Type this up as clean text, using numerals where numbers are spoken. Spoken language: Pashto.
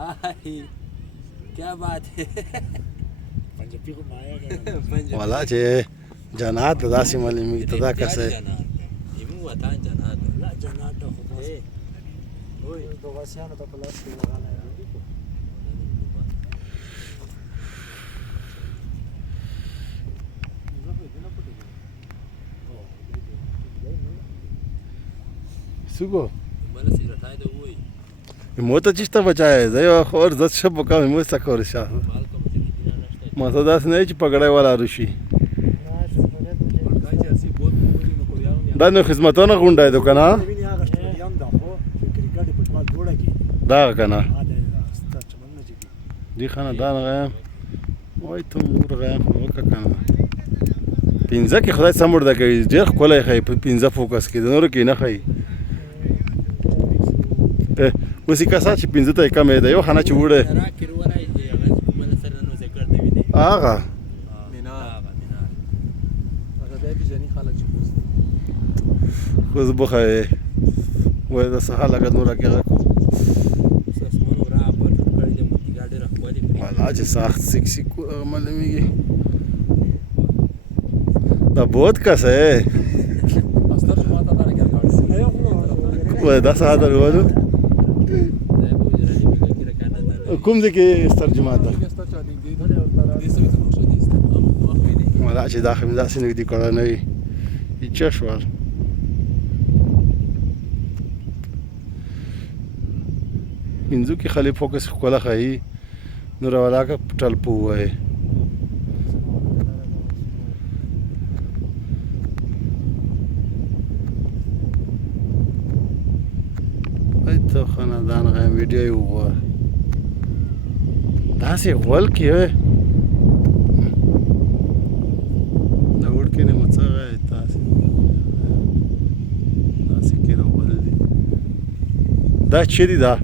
क्या बात है पंजाबी को माया ولا چې جنات داسې معلومیږي ته دا کس دی يمو وطن جنات لا جنات ده خو بس وای د غسیانو ته پلاس کې لګاله سوگو मला सिरटाय दे वय موته چیشته بچای زه یو خور زت شب وکم مو سکور شه माल कम से कितना नष्ट ما ته داس نه چې پګړای والا روشي पडकायचे असे बहुत मुली नको यावून دا نو خدمتونه غونډای دو کنه ویني هغه سټډیم ده خو کرکټ فوټبال جوړه کی دا کنه ها ده ستاسو چمنه چې دی خانه دا نه وای ته مور غایم وکه کنه پینځه کې خدای سمور ده کوي ډېر کولای خای په پینځه فوکس کې نور کې نه خای وسی کاسا چې پینځه ته کم دی یو خانه چې وړه را کیروای دی هغه کومه سره نو ذکر دی ویني هغه مینا هغه به ځنی خلک چې پوس خو زه بخای وای دا سه حاله نور کې راکو سسمنو را په ټول کړي د متي ګاډي راخوالي والا چې سخت سکسی کو معلومیږي دا بہت کس ہے استر جماعت دار کې راځي نه یو خو وای دا ساده ورو کوم ځای کې ترجمه ده ولا چې دا خمدا سینګ دي کړه نه وي هیڅ شوال منځو کې خلی فوکس کوله خای نور ولا کا ټل پوای ایته خاندان غو ویډیو یو داسې غول کې وي دا وړکې نه مڅغه تاسو داسې کې راول دي دا چې دي دا